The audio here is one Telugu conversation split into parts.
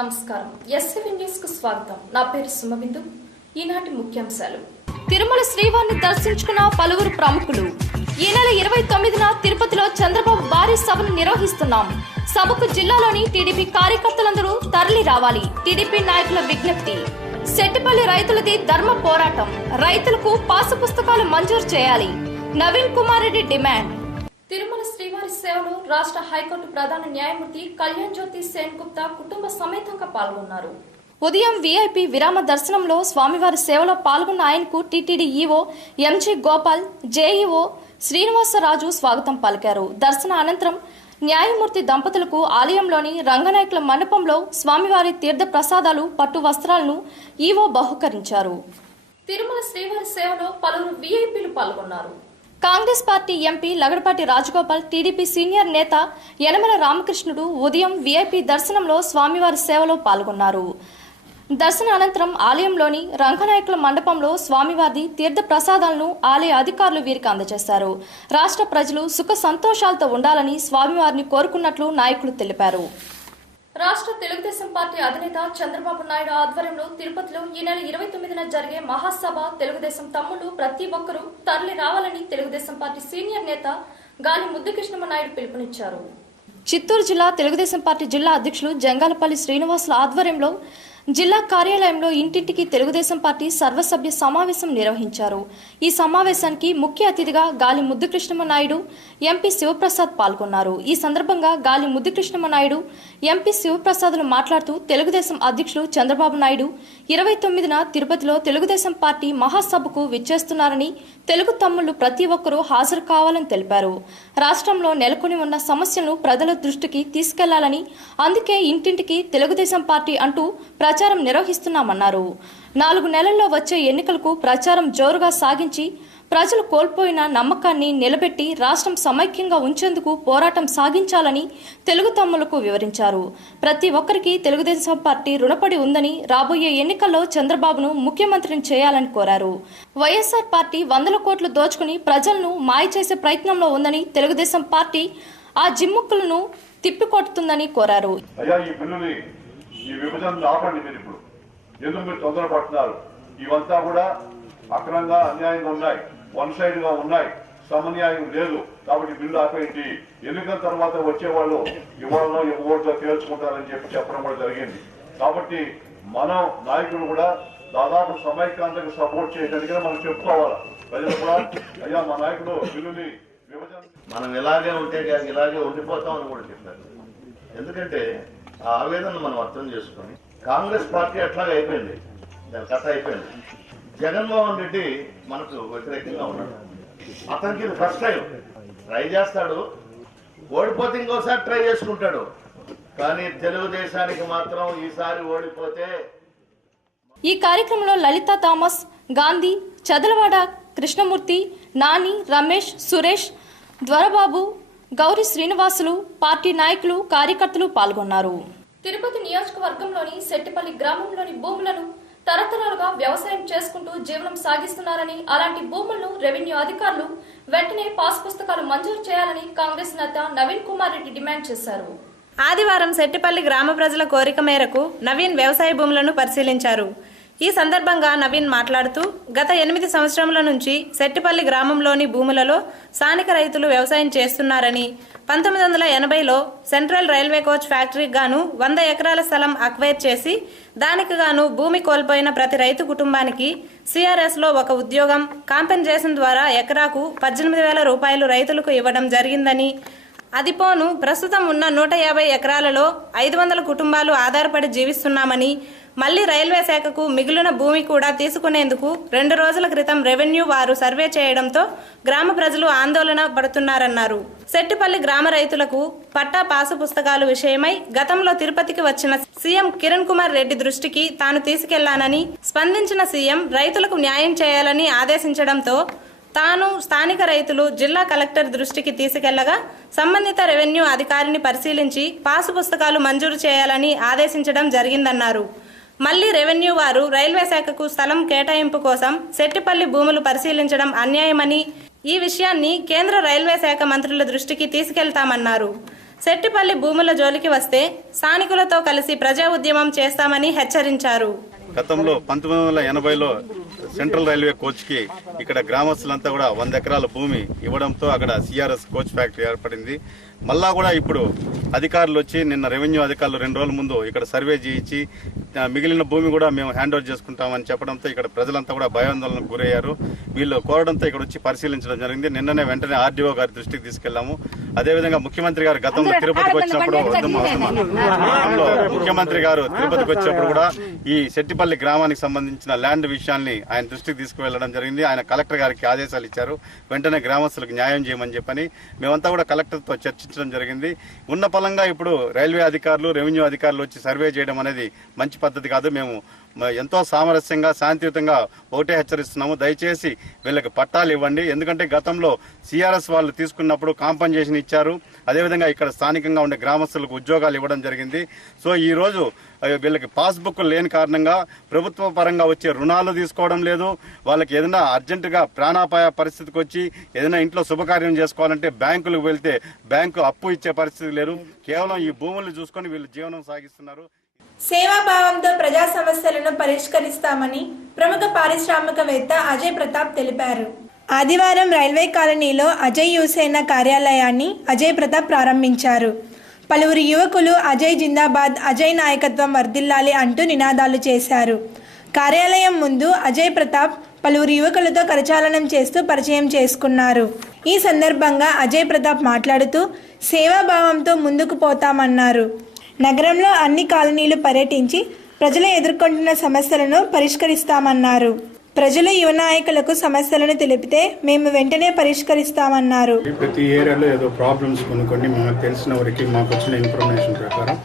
నమస్కారం. ఎస్సీవీ న్యూస్ కు స్వాగతం. నా పేరు సుమబిందు. ఈనాటి ముఖ్యాంశాలు: తిరుమల శ్రీవారిని దర్శించుకున్న పలువురు ప్రముఖులు. ఈ నెల 29న తిరుపతిలో చంద్రబాబు భారీ సభను నిర్వహిస్తున్నాం. సభకు జిల్లాలోని టీడీపీ కార్యకర్తలందరూ తరలి రావాలి. టీడీపీ నాయకుల విజ్ఞప్తి. సెట్టిపల్లి రైతులది ధర్మ పోరాటం. రైతులకు పాసు పుస్తకాలు మంజూరు చేయాలి. నవీన్ కుమార్ రెడ్డి డిమాండ్. తిరుమల శ్రీవారి సేవలో రాష్ట్ర హైకోర్టు ప్రధాన న్యాయమూర్తి కళ్యాణ్ జ్యోతి సేన్ గుప్తా కుటుంబ సమేతంగా పాల్గొన్నారు. ఉదయం వీఐపీ విరామ దర్శనంలో స్వామివారి సేవలో పాల్గొన్న ఆయనకు TTD EO MG Gopal, JEO Srinivasaraju స్వాగతం పలికారు. దర్శన అనంతరం న్యాయమూర్తి దంపతులకు ఆలయంలోని రంగనాయకుల మండపంలో స్వామివారి తీర్థ ప్రసాదాలు, పట్టు వస్త్రాలను ఈవో బహుకరించారు. తిరుమల శ్రీవారి సేవలో పలువురు వీఐపీలు పాల్గొన్నారు. Congress party MP Lagadapati Rajagopal, TDP senior నేత యనమల రామకృష్ణుడు ఉదయం వీఐపీ దర్శనంలో స్వామివారి సేవలో పాల్గొన్నారు. దర్శన అనంతరం ఆలయంలోని రంగనాయకుల మండపంలో స్వామివారి తీర్థ ప్రసాదాలను ఆలయ అధికారులు వీరికి అందజేశారు. రాష్ట్ర ప్రజలు సుఖ సంతోషాలతో ఉండాలని స్వామివారిని కోరుకున్నట్లు నాయకులు తెలిపారు. రాష్ట్ర తెలుగుదేశం పార్టీ అధినేత చంద్రబాబు నాయుడు ఆధ్వర్యంలో తిరుపతిలో ఈ నెల 29న జరిగే మహాసభ తెలుగుదేశం తమ్ముళ్లు ప్రతి ఒక్కరూ తరలి రావాలని తెలుగుదేశం పార్టీ సీనియర్ నేత గాలి ముద్దుకృష్ణమ నాయుడు పిలుపునిచ్చారు. చిత్తూరు జిల్లా తెలుగుదేశం పార్టీ జిల్లా అధ్యక్షులు జంగాలపల్లి శ్రీనివాసుల ఆధ్వర్యంలో జిల్లా కార్యాలయంలో ఇంటింటికి తెలుగుదేశం పార్టీ సర్వసభ్య సమావేశం నిర్వహించారు. ఈ సమావేశానికి ముఖ్య అతిథిగా గాలి ముద్దుకృష్ణమ నాయుడు, ఎంపీ శివప్రసాద్ పాల్గొన్నారు. ఈ సందర్భంగా గాలి ముద్దుకృష్ణమ నాయుడు, ఎంపీ శివప్రసాద్లు మాట్లాడుతూ తెలుగుదేశం అధ్యక్షులు చంద్రబాబు నాయుడు 29న తిరుపతిలో తెలుగుదేశం పార్టీ మహాసభకు విచ్చేస్తున్నారని, తెలుగు తమ్ముళ్లు ప్రతి ఒక్కరూ హాజరు కావాలని తెలిపారు. రాష్ట్రంలో నెలకొని ఉన్న సమస్యలను ప్రజల దృష్టికి తీసుకెళ్లాలని, అందుకే ఇంటింటికి తెలుగుదేశం పార్టీ అంటూ ప్రచారం నిర్వహిస్తున్నామన్నారు. 4 నెలల్లో వచ్చే ఎన్నికలకు ప్రచారం జోరుగా సాగించి ప్రజలు కోల్పోయిన నమ్మకాన్ని నిలబెట్టి రాష్ట్రం సమైక్యంగా ఉంచేందుకు పోరాటం సాగించాలని తెలుగు తమ్ములకు వివరించారు. ప్రతి ఒక్కరికి తెలుగుదేశం పార్టీ రుణపడి ఉందని, రాబోయే ఎన్నికల్లో చంద్రబాబును ముఖ్యమంత్రిని చేయాలని కోరారు. వైఎస్ఆర్ పార్టీ 100 కోట్లు దోచుకుని ప్రజలను మాయ చేసే ప్రయత్నంలో ఉందని, తెలుగుదేశం పార్టీ ఆ జిమ్ముక్కులను తిప్పికొడుతుందని కోరారు. ఈ విభజన ఆపండి. మీరు ఇప్పుడు ఎందుకు మీరు తొందరపడుతున్నారు? ఇవంతా కూడా అక్రమంగా, అన్యాయంగా ఉన్నాయి, వన్ సైడ్ గా ఉన్నాయి, సమన్యాయం లేదు. కాబట్టి బిల్లు ఆపేంటి. ఎన్నికల తర్వాత వచ్చేవాళ్ళు ఇవాళ ఓట్లో తేల్చుకుంటారని చెప్పడం కూడా జరిగింది. కాబట్టి మనం నాయకులు కూడా దాదాపు సమైక్యాంతకు సపోర్ట్ చేయడానికి మనం చెప్పుకోవాలి. ప్రజలు కూడా అయ్యా మా నాయకుడు బిల్లుని విభజన మనం ఇలాగే ఉంటే ఇలాగే ఉండిపోతామని కూడా చెప్పారు. ఎందుకంటే ఆ ఆవేదనను మనం అర్థం చేసుకొని కాంగ్రెస్ పార్టీ అట్లాగే అయిపోయింది, దాని కథ అయిపోయింది. జగన్మోహన్ రెడ్డి మనకు వ్యతిరేకంగా ఉన్నాడు. అతనికి ఇది ఫస్ట్ టైం ట్రై చేస్తాడు, ఓడిపోతే ఇంకోసారి ట్రై చేసుకుంటాడు. కానీ తెలుగుదేశానికి మాత్రం ఈసారి ఓడిపోతే. ఈ కార్యక్రమంలో లలిత థామస్, గాంధీ, చదలవాడ కృష్ణమూర్తి, నాని, రమేష్, సురేష్, ద్వారబాబు, గౌరీ శ్రీనివాసులు, పార్టీ నాయకులు, కార్యకర్తలు పాల్గొన్నారు. తిరుపతి నియోజకవర్గంలోని సెట్టిపల్లి గ్రామంలోని భూములను తరతరాలుగా వ్యవసాయం చేసుకుంటూ జీవనం సాగిస్తున్నారని, అలాంటి భూములను రెవెన్యూ అధికారులు వెంటనే పాస్ పుస్తకాలు మంజూరు చేయాలని కాంగ్రెస్ నేత నవీన్ కుమార్ రెడ్డి డిమాండ్ చేశారు. ఆదివారం సెట్టిపల్లి గ్రామ ప్రజల కోరిక మేరకు నవీన్ వ్యవసాయ భూములను పరిశీలించారు. ఈ సందర్భంగా నవీన్ మాట్లాడుతూ, గత 8 సంవత్సరముల నుంచి సెట్టిపల్లి గ్రామంలోని భూములలో స్థానిక రైతులు వ్యవసాయం చేస్తున్నారని, 1980లో సెంట్రల్ రైల్వే కోచ్ ఫ్యాక్టరీకి గాను 100 ఎకరాల స్థలం అక్వైర్ చేసి దానికి గాను భూమి కోల్పోయిన ప్రతి రైతు కుటుంబానికి సిఆర్ఎస్లో ఒక ఉద్యోగం, కాంపెన్సేషన్ ద్వారా ఎకరాకు 18,000 రూపాయలు రైతులకు ఇవ్వడం జరిగిందని, అదిపోను ప్రస్తుతం ఉన్న 150 ఎకరాలలో 500 కుటుంబాలు ఆధారపడి జీవిస్తున్నామని, మళ్లీ రైల్వే శాఖకు మిగిలిన భూమి కూడా తీసుకునేందుకు 2 రోజుల క్రితం రెవెన్యూ వారు సర్వే చేయడంతో గ్రామ ప్రజలు ఆందోళన పడుతున్నారన్నారు. సెట్టిపల్లి గ్రామ రైతులకు పట్టా పాసు పుస్తకాలు విషయమై గతంలో తిరుపతికి వచ్చిన సీఎం కిరణ్ కుమార్ రెడ్డి దృష్టికి తాను తీసుకెళ్లానని, స్పందించిన సీఎం రైతులకు న్యాయం చేయాలని ఆదేశించడంతో తాను స్థానిక రైతులు జిల్లా కలెక్టర్ దృష్టికి తీసుకెళ్లగా సంబంధిత రెవెన్యూ అధికారిని పరిశీలించి పాసు పుస్తకాలు మంజూరు చేయాలని ఆదేశించడం జరిగిందన్నారు. మళ్లీ రెవెన్యూ వారు రైల్వే శాఖకు స్థలం కేటాయింపు కోసం సెట్టిపల్లి భూములు పరిశీలించడం అన్యాయమని, ఈ విషయాన్ని కేంద్ర రైల్వే శాఖ మంత్రుల దృష్టికి తీసుకెళ్తామన్నారు. సెట్టిపల్లి భూముల జోలికి వస్తే స్థానికులతో కలిసి ప్రజా ఉద్యమం చేస్తామని హెచ్చరించారు. గతంలో 1980లో సెంట్రల్ రైల్వే కోచ్కి ఇక్కడ గ్రామస్తులంతా కూడా 100 ఎకరాల భూమి ఇవ్వడంతో అక్కడ సిఆర్ఎస్ కోచ్ ఫ్యాక్టరీ ఏర్పడింది. మళ్ళా కూడా ఇప్పుడు అధికారులు వచ్చి నిన్న రెవెన్యూ అధికారులు 2 రోజుల ముందు ఇక్కడ సర్వే చేయించి మిగిలిన భూమి కూడా మేము హ్యాండ్ ఓవర్ చేసుకుంటామని చెప్పడంతో ఇక్కడ ప్రజలంతా కూడా భయాందోళనకు గురయ్యారు. వీళ్ళు కోరడంతో ఇక్కడ వచ్చి పరిశీలించడం జరిగింది. నిన్ననే వెంటనే ఆర్డీఓ గారి దృష్టికి తీసుకెళ్లాము. అదేవిధంగా ముఖ్యమంత్రి గారు గతంలో తిరుపతికి వచ్చినప్పుడు ముఖ్యమంత్రి గారు తిరుపతికి వచ్చినప్పుడు కూడా ఈ సెట్టిపల్లి గ్రామానికి సంబంధించిన ల్యాండ్ విషయాన్ని ఆయన దృష్టికి తీసుకువెళ్లడం జరిగింది. ఆయన కలెక్టర్ గారికి ఆదేశాలు ఇచ్చారు. వెంటనే గ్రామస్తులకు న్యాయం చేయమని చెప్పని మేమంతా కూడా కలెక్టర్తో చర్చించడం జరిగింది. ఉన్న పలంగా ఇప్పుడు రైల్వే అధికారులు, రెవెన్యూ అధికారులు వచ్చి సర్వే చేయడం అనేది మంచి పద్ధతి కాదు. మేము ఎంతో సామరస్యంగా శాంతియుతంగా ఒకటే హెచ్చరిస్తున్నాము. దయచేసి వీళ్ళకి పట్టాలు ఇవ్వండి. ఎందుకంటే గతంలో సిఆర్ఎస్ వాళ్ళు తీసుకున్నప్పుడు కాంపన్సేషన్ ఇచ్చారు. అదేవిధంగా ఇక్కడ స్థానికంగా ఉండే గ్రామస్తులకు ఉద్యోగాలు ఇవ్వడం జరిగింది. సో ఈ రోజు వీళ్ళకి పాస్బుక్ లేని కారణంగా ప్రభుత్వ పరంగా వచ్చే రుణాలు తీసుకోవడం లేదు. వాళ్ళకి ఏదైనా అర్జెంటుగా ప్రాణాపాయ పరిస్థితికి వచ్చి ఏదైనా ఇంట్లో శుభకార్యం చేసుకోవాలంటే బ్యాంకులకు వెళ్తే బ్యాంకు అప్పు ఇచ్చే పరిస్థితి లేదు. కేవలం ఈ భూములు చూసుకొని వీళ్ళు జీవనం సాగిస్తున్నారు. సేవాభావంతో ప్రజా సమస్యలను పరిష్కరిస్తామని ప్రముఖ పారిశ్రామికవేత్త అజయ్ ప్రతాప్ తెలిపారు. ఆదివారం రైల్వే కాలనీలో అజయ్ యువసేన కార్యాలయాన్ని అజయ్ ప్రతాప్ ప్రారంభించారు. పలువురు యువకులు అజయ్ జిందాబాద్, అజయ్ నాయకత్వం వర్ధిల్లాలి అంటూ నినాదాలు చేశారు. కార్యాలయం ముందు అజయ్ ప్రతాప్ పలువురు యువకులతో కరచాలనం చేస్తూ పరిచయం చేసుకున్నారు. ఈ సందర్భంగా అజయ్ ప్రతాప్ మాట్లాడుతూ సేవాభావంతో ముందుకు పోతామన్నారు. నగరంలో అన్ని కాలనీలు పర్యటించి ప్రజలు ఎదుర్కొంటున్న సమస్యలను పరిష్కరిస్తామన్నారు. ప్రజలు యువ నాయకులకు సమస్యలను తెలిపితే మేము వెంటనే పరిష్కరిస్తామన్నారు. ప్రతి ఏరియాలో ఏదో ప్రాబ్లమ్స్ కొన్ని మనకు తెలిసిన వరకు మాకు వచ్చిన ఇన్ఫర్మేషన్ ప్రకారం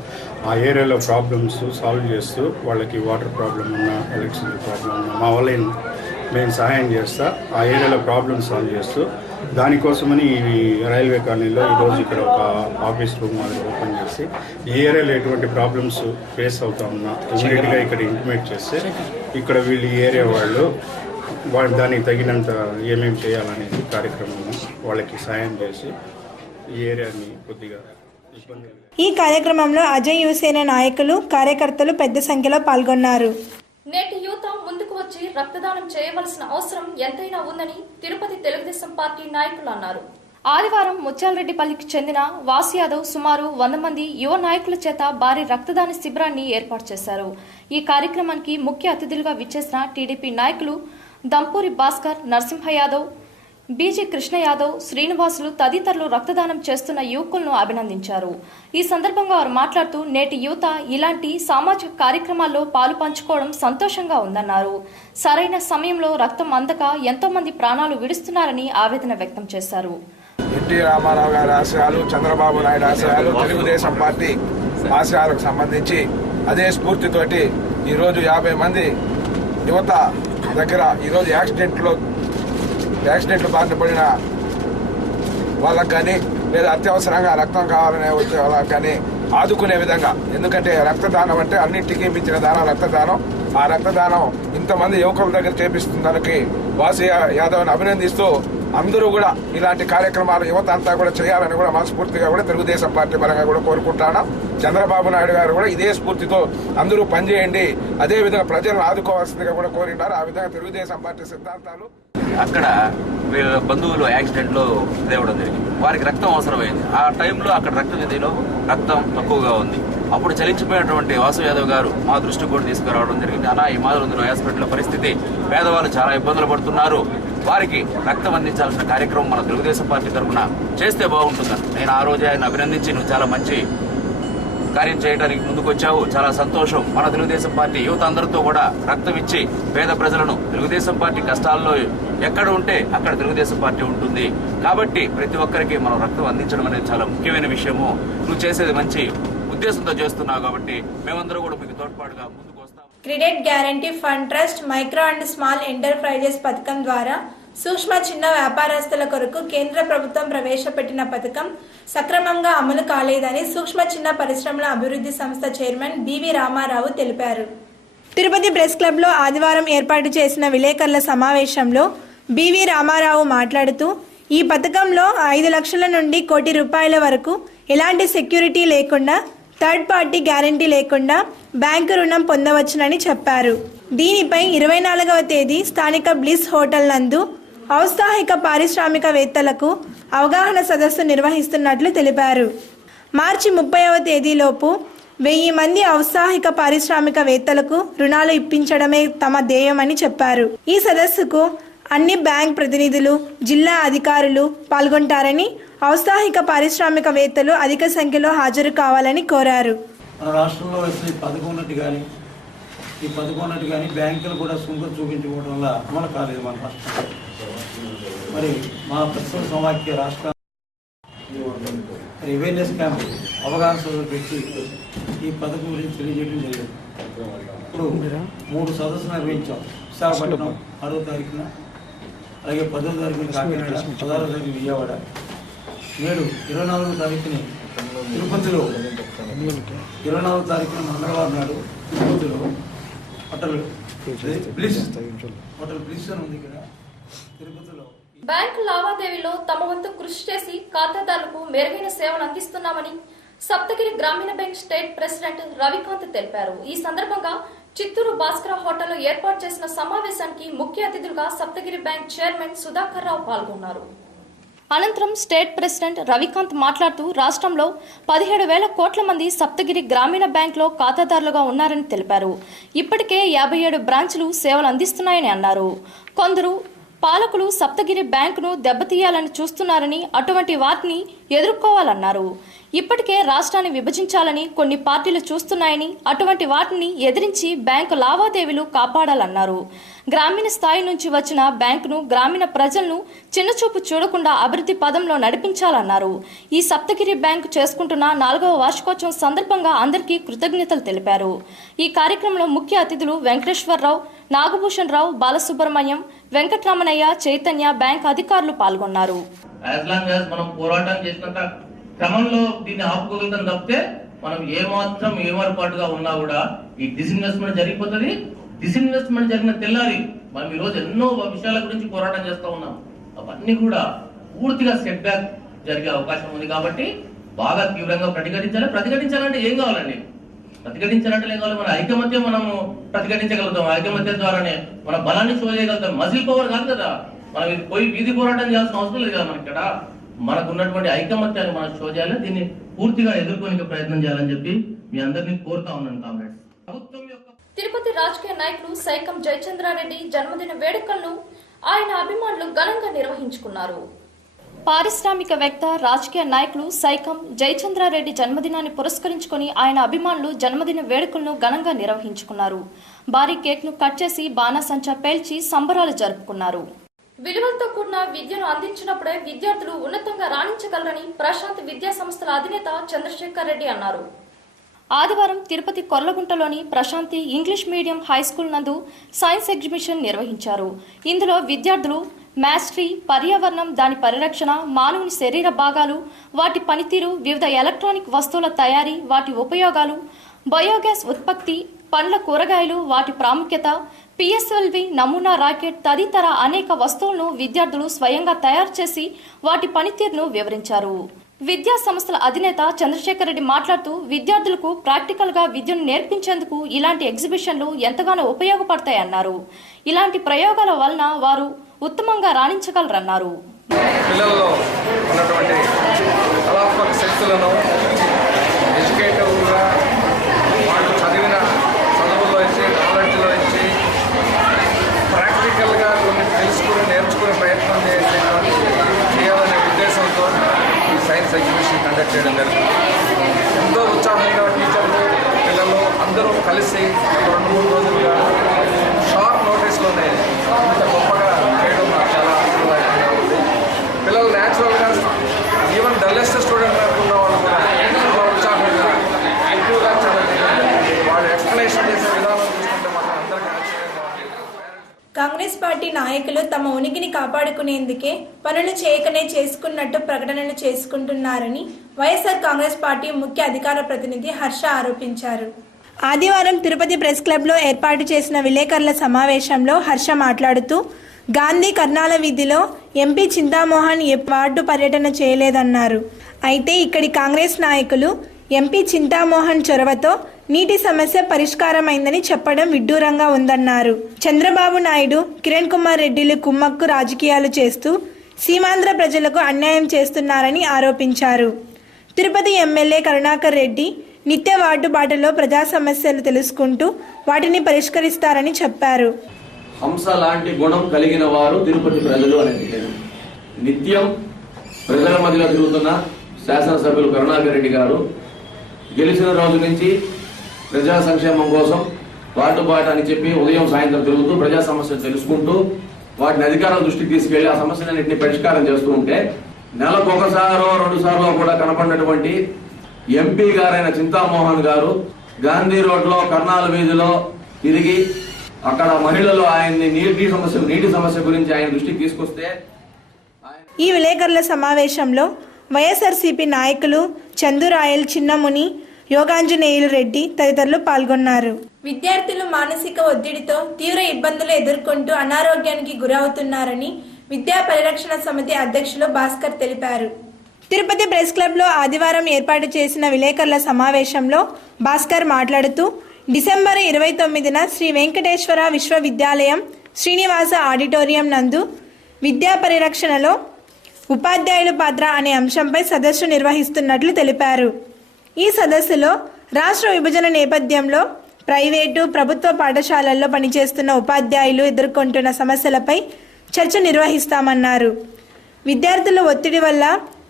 ఆ ఏరియాలో ప్రాబ్లమ్స్ సాల్వ్ చేస్తూ వాళ్ళకి వాటర్ ప్రాబ్లం ఉన్నా, ఎలక్ట్రిసిటీ ప్రాబ్లం ఉన్నా మా వల్ల మేము సహాయం చేస్తా ఆ ఏరియాలో ప్రాబ్లమ్స్ సాల్వ్ చేస్తూ దానికోసమని ఈ రైల్వే కాలనీలో ఈరోజు ఇక్కడ ఒక ఆఫీస్ రూమ్ అది ఓపెన్ చేసి ఈ ఏరియాలో ఎటువంటి ప్రాబ్లమ్స్ ఫేస్ అవుతా ఉన్నా ఇమీడియట్గా ఇక్కడ ఇంటిమేట్ చేస్తే ఇక్కడ వీళ్ళు ఈ ఏరియా వాళ్ళు దానికి తగినంత ఏమేమి చేయాలనేది కార్యక్రమం వాళ్ళకి సాయం చేసి ఈ ఏరియాని కొద్దిగా ఇబ్బంది. ఈ కార్యక్రమంలో అజయ్ యువసేన నాయకులు, కార్యకర్తలు పెద్ద సంఖ్యలో పాల్గొన్నారు. నేటి యువత ముందుకు వచ్చి రక్తదానం చేయవలసిన అవసరం ఎంతైనా ఉందని తిరుపతి తెలుగుదేశం పార్టీ నాయకులు అన్నారు. ఆదివారం ముత్యాలరెడ్డిపల్లికి చెందిన వాసు యాదవ్ సుమారు 100 మంది యువ నాయకుల చేత భారీ రక్తదాన శిబిరాన్ని ఏర్పాటు చేశారు. ఈ కార్యక్రమానికి ముఖ్య అతిథులుగా విచ్చేసిన టీడీపీ నాయకులు దంపూరి భాస్కర్, నరసింహ యాదవ్, బీజీ కృష్ణ యాదవ్, శ్రీనివాసులు తదితరులు రక్తదానం చేస్తున్న యువకులను అభినందించారు. ఈ సందర్భంగా వారు మాట్లాడుతూ నేటి యువత ఇలాంటి సామాజిక కార్యక్రమాల్లో పాలు పంచుకోవడం సంతోషంగా ఉందన్నారు. సరైన సమయంలో రక్తం అందక ఎంతో మంది ప్రాణాలు విడుస్తున్నారని ఆవేదన వ్యక్తం చేశారు. ఎన్టీ రామారావు గారి ఆశయాలు, చంద్రబాబు నాయుడు ఆశయాలు, తెలుగుదేశం పార్టీ ఆశయాలకు సంబంధించి అదే స్ఫూర్తితోటి ఈరోజు 50 మంది యువత దగ్గర ఈరోజు యాక్సిడెంట్లు బారిన పడిన వాళ్ళకు కానీ లేదా అత్యవసరంగా రక్తం కావాలనే వచ్చే వాళ్ళకి కానీ ఆదుకునే విధంగా, ఎందుకంటే రక్తదానం అంటే అన్నింటికీ మించిన దానం రక్తదానం. ఆ రక్తదానం ఇంతమంది యువకుల దగ్గర చేపిస్తుందానికి వాసు యాదవ్ని అభినందిస్తూ అందరూ కూడా ఇలాంటి కార్యక్రమాలు యువత అంతా కూడా చేయాలని కూడా మనస్ఫూర్తిగా కూడా తెలుగుదేశం పార్టీ పరంగా కూడా కోరుకుంటాను. చంద్రబాబు నాయుడు గారు కూడా ఇదే స్ఫూర్తితో అందరూ పనిచేయండి, అదే విధంగా ప్రజలను ఆదుకోవాల్సిందిగా కూడా కోరినారు. ఆ విధంగా తెలుగుదేశం పార్టీ సిద్ధాంతాలు. అక్కడ వీళ్ళ బంధువులు యాక్సిడెంట్లో తేవడం జరిగింది. వారికి రక్తం అవసరమైంది. ఆ టైంలో అక్కడ రక్త నిధిలో రక్తం తక్కువగా ఉంది. అప్పుడు చలించిపోయినటువంటి వాసు యాదవ్ గారు మా దృష్టికి కూడా తీసుకురావడం జరిగింది. అలా ఈ మాధవరంధ్ర హాస్పిటల్ పరిస్థితి, పేదవాళ్ళు చాలా ఇబ్బందులు పడుతున్నారు, వారికి రక్తం అందించాల్సిన కార్యక్రమం మన తెలుగుదేశం పార్టీ తరఫున చేస్తే బాగుంటుందని నేను ఆ రోజే ఆయన అభినందించి, నువ్వు చాలా మంచి కార్యం చేయడానికి ముందుకు వచ్చావు, చాలా సంతోషం. మన తెలుగుదేశం పార్టీ యువత అందరితో కూడా రక్తం ఇచ్చి పేద ప్రజలను, తెలుగుదేశం పార్టీ కష్టాల్లో ఎక్కడ ఉంటే అక్కడ తెలుగుదేశం పార్టీ ఉంటుంది కాబట్టి ప్రతి ఒక్కరికి మనం రక్తం అందించడం అనేది చాలా ముఖ్యమైన విషయము. నువ్వు చేసేది మంచి ఉద్దేశంతో చేస్తున్నావు కాబట్టి మేమందరూ కూడా మీకు తోడ్పాటుగా ముందుకు వస్తాం. Credit guarantee fund trust, micro and small enterprises పథకం ద్వారా సూక్ష్మ చిన్న వ్యాపారస్తుల కొరకు కేంద్ర ప్రభుత్వం ప్రవేశపెట్టిన పథకం సక్రమంగా అమలు కాలేదని సూక్ష్మ చిన్న పరిశ్రమల అభివృద్ధి సంస్థ చైర్మన్ బివి రామారావు తెలిపారు. తిరుపతి ప్రెస్ క్లబ్లో ఆదివారం ఏర్పాటు చేసిన విలేకరుల సమావేశంలో బివి రామారావు మాట్లాడుతూ ఈ పథకంలో 5 లక్షల నుండి 1 కోటి రూపాయల వరకు ఎలాంటి సెక్యూరిటీ లేకుండా థర్డ్ పార్టీ గ్యారంటీ లేకుండా బ్యాంకు రుణం పొందవచ్చునని చెప్పారు. దీనిపై 24వ తేదీ స్థానిక బ్లిస్ హోటల్ నందు ఔత్సాహిక పారిశ్రామికవేత్తలకు అవగాహన సదస్సు నిర్వహిస్తున్నట్లు తెలిపారు. మార్చి 30వ తేదీలోపు 1000 మంది ఔత్సాహిక పారిశ్రామికవేత్తలకు రుణాలు ఇప్పించడమే తమ ధ్యేయమని చెప్పారు. ఈ సదస్సుకు అన్ని బ్యాంక్ ప్రతినిధులు, జిల్లా అధికారులు పాల్గొంటారని, ఔత్సాహిక పారిశ్రామికవేత్తలు అధిక సంఖ్యలో హాజరు కావాలని కోరారు. మన రాష్ట్రంలో ఈ పథకం ఉన్నట్టు కానీ బ్యాంకులు కూడా సుంకం చూపించుకోవడం వల్ల అమలు కాలేదు మన రాష్ట్రంలో. మరి మా ప్రస్తుత సమాఖ్య రాష్ట్ర అవేర్నెస్ క్యాంప్ అవగాహన సదస్సులు పెట్టి ఈ పథకం గురించి తెలియజేయడం జరిగింది. ఇప్పుడు 3 సదస్సులు నిర్వహించాం. విశాఖపట్నం 6వ తారీఖున, అలాగే 10వ తారీఖున కాకినాడ, 16వ తారీఖున విజయవాడ, నేడు 24వ తారీఖుని తిరుపతిలో, 24వ తారీఖున మంగళవారం నాడు తిరుపతిలో హోటల్ బ్లిస్ అని ఉంది ఇక్కడ తిరుపతిలో. బ్యాంకు లావాదేవీలో తమ వంతు కృషి చేసి ఖాతాదారులకు మెరుగైన సేవలు అందిస్తున్నామని సప్తగిరి గ్రామీణ బ్యాంక్ స్టేట్ ప్రెసిడెంట్ రవికాంత్ తెలిపారు. ఈ సందర్భంగా చిత్తూరు భాస్కర హోటల్లో ఏర్పాటు చేసిన సమావేశానికి ముఖ్య అతిథులుగా సప్తగిరి బ్యాంక్ చైర్మన్ సుధాకర్ రావు పాల్గొన్నారు. అనంతరం స్టేట్ ప్రెసిడెంట్ రవికాంత్ మాట్లాడుతూ రాష్ట్రంలో 17,000 కోట్ల మంది సప్తగిరి గ్రామీణ బ్యాంకులో ఖాతాదారులుగా ఉన్నారని తెలిపారు. ఇప్పటికే 57 బ్రాంచ్లు సేవలు అందిస్తున్నాయని అన్నారు. కొందరు పాలకులు సప్తగిరి బ్యాంకును దెబ్బతీయాలని చూస్తున్నారని, అటువంటి వాటిని ఎదుర్కోవాలన్నారు. ఇప్పటికే రాష్ట్రాన్ని విభజించాలని కొన్ని పార్టీలు చూస్తున్నాయని, అటువంటి వాటిని ఎదిరించి బ్యాంకు లావాదేవీలు కాపాడాలన్నారు. గ్రామీణ స్థాయి నుంచి వచ్చిన బ్యాంకును గ్రామీణ ప్రజలను చిన్నచూపు చూడకుండా అభివృద్ధి పదంలో నడిపించాలన్నారు. ఈ సప్తగిరి బ్యాంకు చేసుకుంటున్న 4వ వార్షికోత్సవం సందర్భంగా అందరికీ కృతజ్ఞతలు తెలిపారు. ఈ కార్యక్రమంలో ముఖ్య అతిథులు వెంకటేశ్వరరావు, నాగభూషణ్ రావు, బాలసుబ్రహ్మణ్యం, వెంకటరామనయ్య, చైతన్య, బ్యాంక్ అధికారులు పాల్గొన్నారు. మనం పోరాటం చేసినంత క్రమంలో దీన్ని ఆపుకోగలుగుతాం తప్పితే మనం ఏమాత్రం ఏమరపాటుగా ఉన్నా కూడా ఈ డిస్ఇన్వెస్ట్మెంట్ జరిగిపోతుంది. డిస్ఇన్వెస్ట్మెంట్ జరిగిన తెల్లారి మనం ఈ రోజు ఎన్నో విషయాల గురించి పోరాటం చేస్తూ ఉన్నాం. అవన్నీ కూడా పూర్తిగా సెట్ బ్యాక్ జరిగే అవకాశం ఉంది. కాబట్టి బాగా తీవ్రంగా ప్రతిఘటించాలంటే ఏం కావాలండి? ప్రతిఘటించాలంటే ఏం కావాలి? మన ఐకమత్యం మనము ప్రతిఘటించగలుగుతాం. ఐకమత్యం ద్వారానే మన బలాన్ని షో చేయగలుగుతాం. మజిల్ పవర్ కాదు కదా. మనం ఇది పోయి వీధి పోరాటం చేయాల్సిన అవసరం లేదు కదా. మనకి ఇక్కడ మనకు ఉన్నటువంటి ఐకమత్యాన్ని మనం షో చేయాలి. దీన్ని పూర్తిగా ఎదుర్కొనే ప్రయత్నం చేయాలని చెప్పి మీ అందరినీ కోరుతా ఉన్నాను కామ్రేడ్స్. తిరుపతి రాజకీయ నాయకులు సైకం జయచంద్రారెడ్డి జన్మదిన వేడుకలను ఆయన అభిమానులు ఘనంగా నిర్వహించుకున్నారు. పారిశ్రామికవేత్త, రాజకీయ నాయకులు సైకం జయచంద్రారెడ్డి జన్మదినాన్ని పురస్కరించుకుని ఆయన అభిమానులు జన్మదిన వేడుకలను ఘనంగా నిర్వహించుకున్నారు. భారీ కేక్ ను కట్ చేసి బాణాసంచా పేల్చి సంబరాలు జరుపుకున్నారు. విలువలతో కూడిన విద్యను అందించినప్పుడే విద్యార్థులు ఉన్నతంగా రాణించగలరని ప్రశాంత్ విద్యా సంస్థల అధినేత చంద్రశేఖర్ రెడ్డి అన్నారు. ఆదివారం తిరుపతి కొర్లగుంటలోని ప్రశాంతి ఇంగ్లీష్ మీడియం హైస్కూల్ నందు సైన్స్ ఎగ్జిబిషన్ నిర్వహించారు. ఇందులో విద్యార్థులు మ్యాస్ట్రీ, పర్యావరణం, దాని పరిరక్షణ, మానవుని శరీర భాగాలు, వాటి పనితీరు, వివిధ ఎలక్ట్రానిక్ వస్తువుల తయారీ, వాటి ఉపయోగాలు, బయోగ్యాస్ ఉత్పత్తి, పండ్ల కూరగాయలు, వాటి ప్రాముఖ్యత, పిఎస్ఎల్వి నమూనా రాకెట్ తదితర అనేక వస్తువులను విద్యార్థులు స్వయంగా తయారు చేసి వాటి పనితీరును వివరించారు. విద్యా సంస్థల అధినేత చంద్రశేఖర్ రెడ్డి మాట్లాడుతూ విద్యార్థులకు ప్రాక్టికల్ గా విద్యను నేర్పించేందుకు ఇలాంటి ఎగ్జిబిషన్లు ఎంతగానో ఉపయోగపడతాయన్నారు. ఇలాంటి ప్రయోగాల వలన వారు ఉత్తమంగా రాణించగలరన్నారు. పిల్లల్లో ఉన్నటువంటి కళాత్మక శక్తులను ఎడ్యుకేటివ్గా వాళ్ళు చదివిన చదువుల్లో ఇచ్చి, నాలెడ్జ్లో ఇచ్చి, ప్రాక్టికల్గా కొన్ని తెలుసుకుని నేర్చుకునే ప్రయత్నం చేయాలనే ఉద్దేశంతో ఈ సైన్స్ ఎగ్జిబిషన్ కండక్ట్ చేయడం జరిగింది. ఎంతో ఉత్సాహంగా టీచర్లు, పిల్లలు అందరూ కలిసి 2-3 రోజులుగా షార్ట్ నోటీస్లోనే ఇంత గొప్పగా చేయడం నాకు చాలా ఆనందదాయకంగా ఉంది. పిల్లలు న్యాచురల్గా ఈవెన్ డల్లెస్ట్ స్టూడెంట్ అనుకున్న వాళ్ళు కూడా చాలా ఉత్సాహంగా ఎక్కువగా చదవండి. వాళ్ళు ఎక్స్ప్లెనేషన్ చేసే విధానం చూస్తుంటే మాత్రం అందరికీ ఆశ్చర్యంగా ఉంది. కాంగ్రెస్ పార్టీ నాయకులు తమ ఉనికిని కాపాడుకునేందుకే పనులు చేయకనే చేసుకున్నట్టు ప్రకటనలు చేసుకుంటున్నారని వైఎస్ఆర్ కాంగ్రెస్ పార్టీ ముఖ్య అధికార ప్రతినిధి హర్ష ఆరోపించారు. ఆదివారం తిరుపతి ప్రెస్ క్లబ్లో ఏర్పాటు చేసిన విలేకరుల సమావేశంలో హర్ష మాట్లాడుతూ గాంధీ కర్నాల వీధిలో ఎంపీ చింతామోహన్ వార్డు పర్యటన చేయలేదన్నారు. అయితే ఇక్కడి కాంగ్రెస్ నాయకులు ఎంపీ చింతామోహన్ చొరవతో నీటి సమస్య పరిష్కారమైందని చెప్పడం విడ్డూరంగా ఉందన్నారు. చంద్రబాబు నాయుడు, కిరణ్ కుమార్ రెడ్డిలు కుమ్మక్కు రాజకీయాలు చేస్తూ సీమాంధ్ర ప్రజలకు అన్యాయం చేస్తున్నారని ఆరోపించారు. తిరుపతి ఎమ్మెల్యే కరుణాకర్ రెడ్డి నిత్య వార్డుబాటలో ప్రజా సమస్యలు తెలుసుకుంటూ వాటిని పరిష్కరిస్తారని చెప్పారు. హంస లాంటి గుణం కలిగిన వారు తిరుపతి ప్రజలు అనేది నిత్యం ప్రజల మధ్యలో తిరుగుతున్న శాసనసభ్యులు కరుణాకర్ రెడ్డి గారు గెలిచిన రోజు నుంచి ప్రజా సంక్షేమం కోసం వార్డుబాట అని చెప్పి ఉదయం సాయంత్రం తిరుగుతూ ప్రజా సమస్యలు తెలుసుకుంటూ వాటిని అధికారుల దృష్టికి తీసుకెళ్లి ఆ సమస్యలన్నింటినీ పరిష్కారం చేస్తూ ఉంటే నెలకు ఒకసారో 2 సార్లు కూడా కనపడినటువంటి ఎంపీ గారైన చింతామోహన్ గారు గాంధీ రోడ్లో కర్నాల వీధిలో తిరిగి అక్కడ మహిళలు ఆయన్ని నీటి సమస్య గురించి ఆయన దృష్టికి తీసుకొస్తే ఈ విలేకరుల సమావేశంలో వైఎస్ఆర్సీపీ నాయకులు చందురాయల్, చిన్నముని, యోగాంజనేయులు రెడ్డి తదితరులు పాల్గొన్నారు. విద్యార్థులు మానసిక ఒత్తిడితో తీవ్ర ఇబ్బందులు ఎదుర్కొంటూ అనారోగ్యానికి గురవుతున్నారని విద్యా పరిరక్షణ సమితి అధ్యక్షులు భాస్కర్ తెలిపారు. తిరుపతి ప్రెస్ క్లబ్లో ఆదివారం ఏర్పాటు చేసిన విలేకరుల సమావేశంలో భాస్కర్ మాట్లాడుతూ డిసెంబర్ 29న శ్రీ వెంకటేశ్వర విశ్వవిద్యాలయం శ్రీనివాస ఆడిటోరియం నందు విద్యా పరిరక్షణలో ఉపాధ్యాయుల పాత్ర అనే అంశంపై సదస్సు నిర్వహిస్తున్నట్లు తెలిపారు. ఈ సదస్సులో రాష్ట్ర విభజన నేపథ్యంలో ప్రైవేటు, ప్రభుత్వ పాఠశాలల్లో పనిచేస్తున్న ఉపాధ్యాయులు ఎదుర్కొంటున్న సమస్యలపై చర్చ నిర్వహిస్తామన్నారు. విద్యార్థుల ఒత్తిడి వల్ల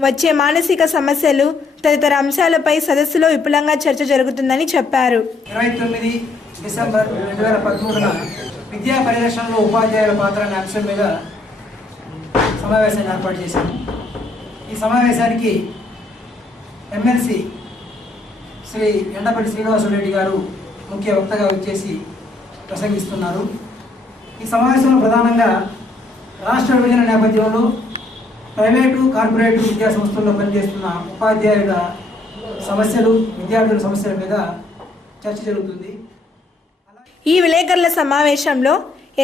వచ్చే మానసిక సమస్యలు తదితర అంశాలపై సదస్సులో విపులంగా చర్చ జరుగుతుందని చెప్పారు. 29 డిసెంబర్ 2013న విద్యా పరిరక్షణలో ఉపాధ్యాయుల పాత్ర అనే అంశం మీద సమావేశాన్ని ఏర్పాటు చేశాము. ఈ సమావేశానికి ఎమ్మెల్సీ శ్రీ ఎండపల్లి శ్రీనివాసరెడ్డి గారు ముఖ్య వక్తగా వచ్చేసి ప్రసంగిస్తున్నారు. ఈ సమావేశంలో ప్రధానంగా రాష్ట్ర విభజన నేపథ్యంలో ప్రైవేటు, కార్పొరేటు విద్యా సంస్థల్లో పనిచేస్తున్న ఉపాధ్యాయుల సమస్యలు, విద్యార్థుల సమస్యల మీద చర్చ జరుగుతుంది. ఈ విలేకరుల సమావేశంలో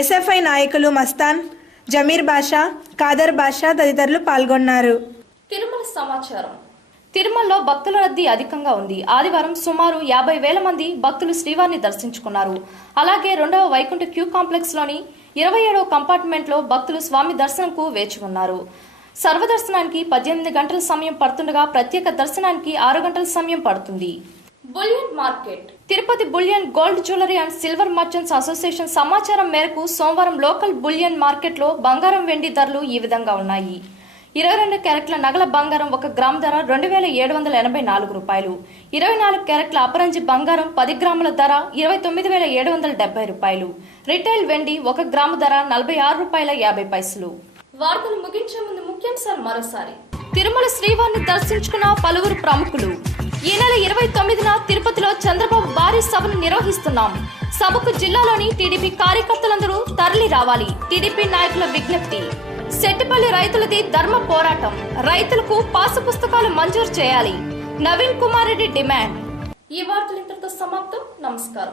ఎస్ఎఫ్ఐ నాయకులు మస్తాన్, జమీర్ బాషా, కాదర్ బాషా తదితరులు పాల్గొన్నారు. తిరుమల సమాచారం. తిరుమలలో భక్తుల రద్దీ అధికంగా ఉంది. ఆదివారం సుమారు 50,000 మంది భక్తులు శ్రీవారిని దర్శించుకున్నారు. అలాగే 2వ వైకుంఠ క్యూ కాంప్లెక్స్ లోని 27వ కంపార్ట్మెంట్ లో భక్తులు స్వామి దర్శనంకు వేచి ఉన్నారు. సర్వదర్శనానికి 18 గంటల సమయం పడుతుండగా ప్రత్యేక దర్శనానికి 6 గంటల సమయం పడుతుంది. Bullion market. Tirupati bullion gold jewellery and silver merchants association సమాచారం మేరకు సోమవారం లోకల్ బులియన్ మార్కెట్లో బంగారం, వెండి ధరలు ఈ విధంగా ఉన్నాయి. 22 క్యారెట్ల నగల బంగారం 1 గ్రాము ధర 2,784 రూపాయలు. 24 క్యారెట్ల అపరంజి బంగారం 10 గ్రాముల ధర 29,770 రూపాయలు. రిటైల్ వెండి 1 గ్రాము ధర 46 రూపాయల 50 పైసలు. వార్తలు ముగించే ముందు ముఖ్యాంశాలు మరోసారి. తిరుమల శ్రీవారిని దర్శించుకున్న పలువురు ప్రముఖులు. ఈ నెల 29న తిరుపతిలో చంద్రబాబు భారీ సభను నిర్వహిస్తున్నాం. సభకు జిల్లాలోని టీడీపీ కార్యకర్తలందరూ తరలి రావాలి. టీడీపీ నాయకుల విజ్ఞప్తి. సెట్టిపల్లి రైతులది ధర్మ పోరాటం. రైతులకు పాసు పుస్తకాలు మంజూరు చేయాలి. నవీన్ కుమార్ రెడ్డి డిమాండ్. ఈ వార్తలు ఇంతటితో సమాప్తం. నమస్కారం.